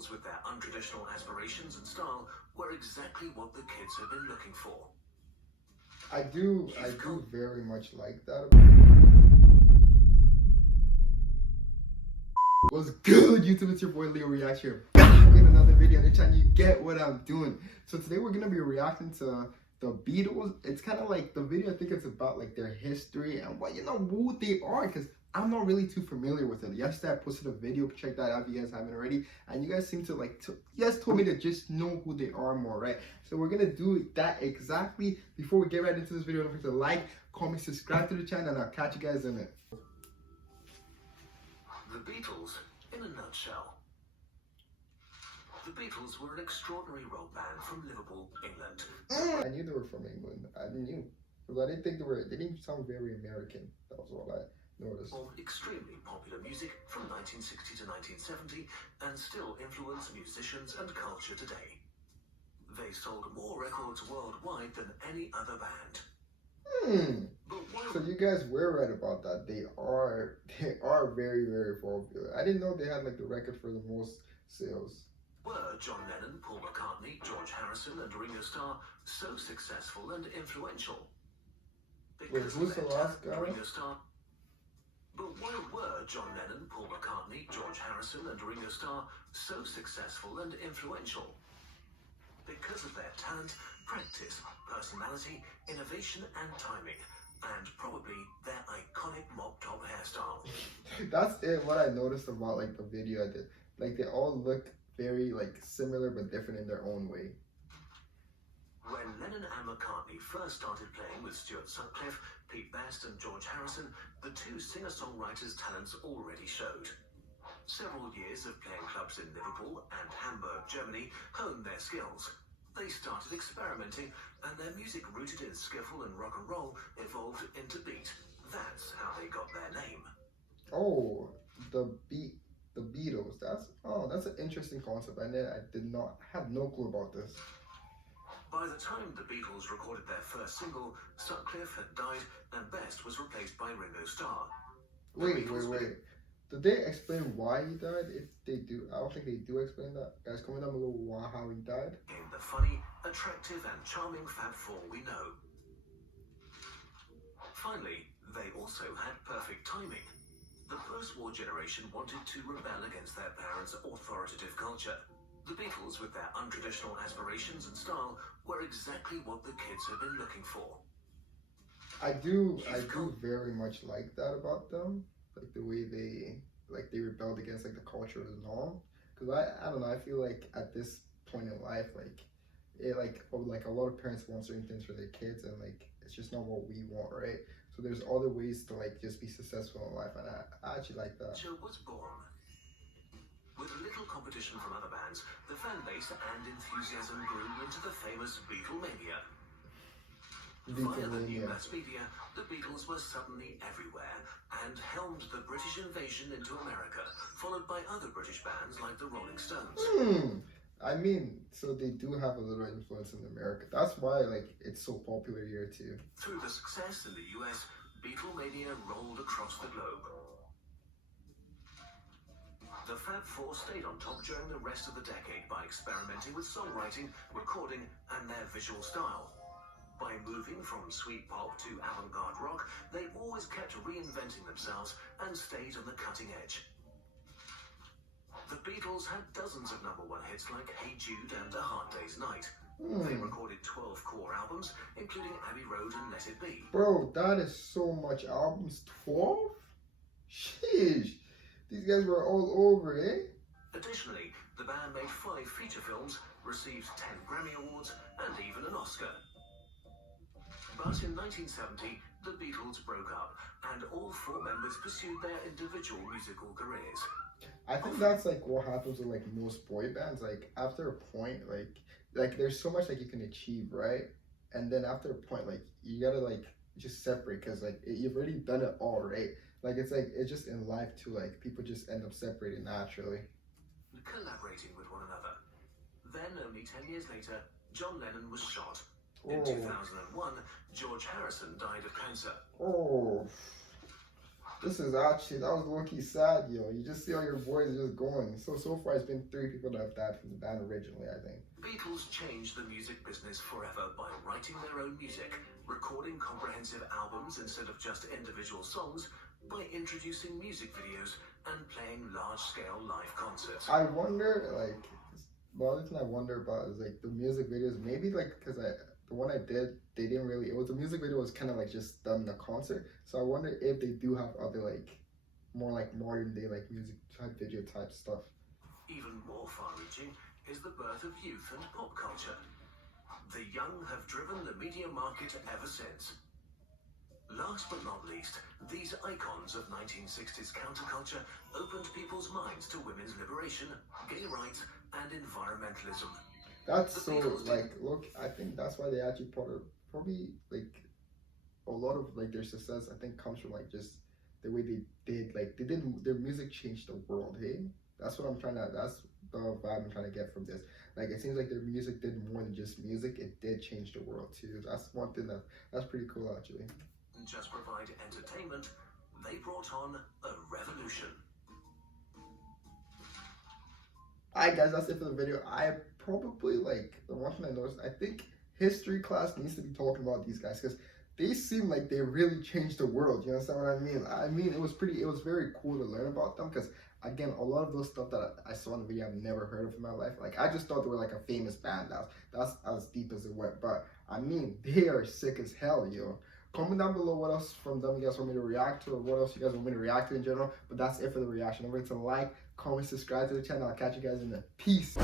Beatles, with their untraditional aspirations and style, were exactly what the kids had been looking for. I do very much like that. What's good, YouTube? It's your boy Leo Reacts here, back with another video on the channel. You get what I'm doing. So today we're gonna be reacting to the Beatles. It's kind of like the video. I think it's about like their history and what who they are, because I'm not really too familiar with it. Yesterday I posted a video. Check that out if you guys haven't already. And you guys seem to you guys told me to just know who they are more, right? So we're gonna do that exactly. Before we get right into this video, don't forget to like, comment, subscribe to the channel, and I'll catch you guys in it. The Beatles, in a nutshell. The Beatles were an extraordinary rock band from Liverpool, England. I knew they were from England. I knew. Because I didn't think they didn't sound very American. That was all I noticed. Extremely popular music from 1960 to 1970 and still influence musicians and culture today. They sold more records worldwide than any other band. So you guys were right about that. They are very, very popular. I didn't know they had like the record for the most sales. Were John Lennon, Paul McCartney, George Harrison and Ringo Starr so successful and influential? Wait, who's the last guy? Ringo Starr. But why were John Lennon, Paul McCartney, George Harrison and Ringo Starr so successful and influential? Because of their talent, practice, personality, innovation and timing, and probably their iconic mop top hairstyle. That's it. What I noticed about like the video I did, like they all look very like similar but different in their own way. When Lennon and McCartney first started playing with Stuart Sutcliffe, Pete Best and George Harrison, the two singer-songwriters' talents already showed. Several years of playing clubs in Liverpool and Hamburg, Germany, honed their skills. They started experimenting, and their music, rooted in skiffle and rock and roll, evolved into beat. That's how they got their name. Oh, the Beatles. That's an interesting concept. I have no clue about this. By the time the Beatles recorded their first single, Sutcliffe had died and Best was replaced by Ringo Starr. Wait. Did they explain why he died? If they do, I don't think they do explain that. Guys, comment down below how he died. Became the funny, attractive and charming Fab Four we know. Finally, they also had perfect timing. The post-war generation wanted to rebel against their parents' authoritative culture. The Beatles, with their untraditional aspirations and style, were exactly what the kids had been looking for. I do very much like that about them. Like the way they rebelled against like the culture and all. Because I don't know, I feel like at this point in life, like a lot of parents want certain things for their kids, and like it's just not what we want, right? So there's other ways to like just be successful in life, and I actually like that. Show was born. With little competition from other bands, the fan base and enthusiasm grew into the famous Beatlemania. Via the new mass media, the Beatles were suddenly everywhere and helmed the British invasion into America, followed by other British bands like the Rolling Stones. I mean, so they do have a little influence in America. That's why like it's so popular here too. Through the success in the US, Beatlemania rolled across the globe. The Fab Four stayed on top during the rest of the decade by experimenting with songwriting, recording, and their visual style. By moving from sweet pop to avant-garde rock, they always kept reinventing themselves and stayed on the cutting edge. The Beatles had dozens of #1 hits like Hey Jude and A Hard Day's Night. They recorded 12 core albums, including Abbey Road and Let It Be. Bro, that is so much albums. 12? Sheesh. These guys were all over, eh? Additionally, the band made 5 feature films, received 10 Grammy Awards, and even an Oscar. But in 1970, the Beatles broke up, and all 4 members pursued their individual musical careers. I think that's like what happens with like most boy bands. Like after a point, like there's so much like you can achieve, right? And then after a point, like you gotta like just separate, because like you've already done it all, right? Like it's just in life too. Like people just end up separating naturally. Collaborating with one another. Then, only 10 years later, John Lennon was shot. In 2001, George Harrison died of cancer. This is actually, that was low-key sad, yo. You just see all your boys just going. So far it's been 3 people that have died from the band originally, I think. Beatles changed the music business forever by writing their own music, recording comprehensive albums instead of just individual songs, by introducing music videos, and playing large-scale live concerts. I wonder, like, the other thing I wonder about is, like, the music videos, maybe, like, because the one I did, they didn't really, it was, the music video was kind of, like, just done in a concert, so I wonder if they do have other, like, more, like, modern day, like, music type, video type stuff. Even more far-reaching is the birth of youth and pop culture. The young have driven the media market ever since. Last but not least, these icons of 1960s counterculture opened people's minds to women's liberation, gay rights, and environmentalism. That's so, like, look, I think that's why they actually probably, like, a lot of, like, their success, I think, comes from, like, just the way they did, like, their music changed the world, hey? That's the vibe I'm trying to get from this. Like, it seems like their music did more than just music, it did change the world, too. That's one thing that's pretty cool, actually. Just provide entertainment, they brought on a revolution. Alright guys, that's it for the video. I probably, like, the one thing I noticed, I think history class needs to be talking about these guys because they seem like they really changed the world. You understand what I mean? I mean, it was very cool to learn about them because, again, a lot of those stuff that I saw in the video I've never heard of in my life. Like, I just thought they were like a famous band. That's as deep as it went. But, I mean, they are sick as hell, yo. Comment down below what else from them you guys want me to react to, or what else you guys want me to react to in general. But that's it for the reaction. Don't forget to like, comment, subscribe to the channel. I'll catch you guys in the peace.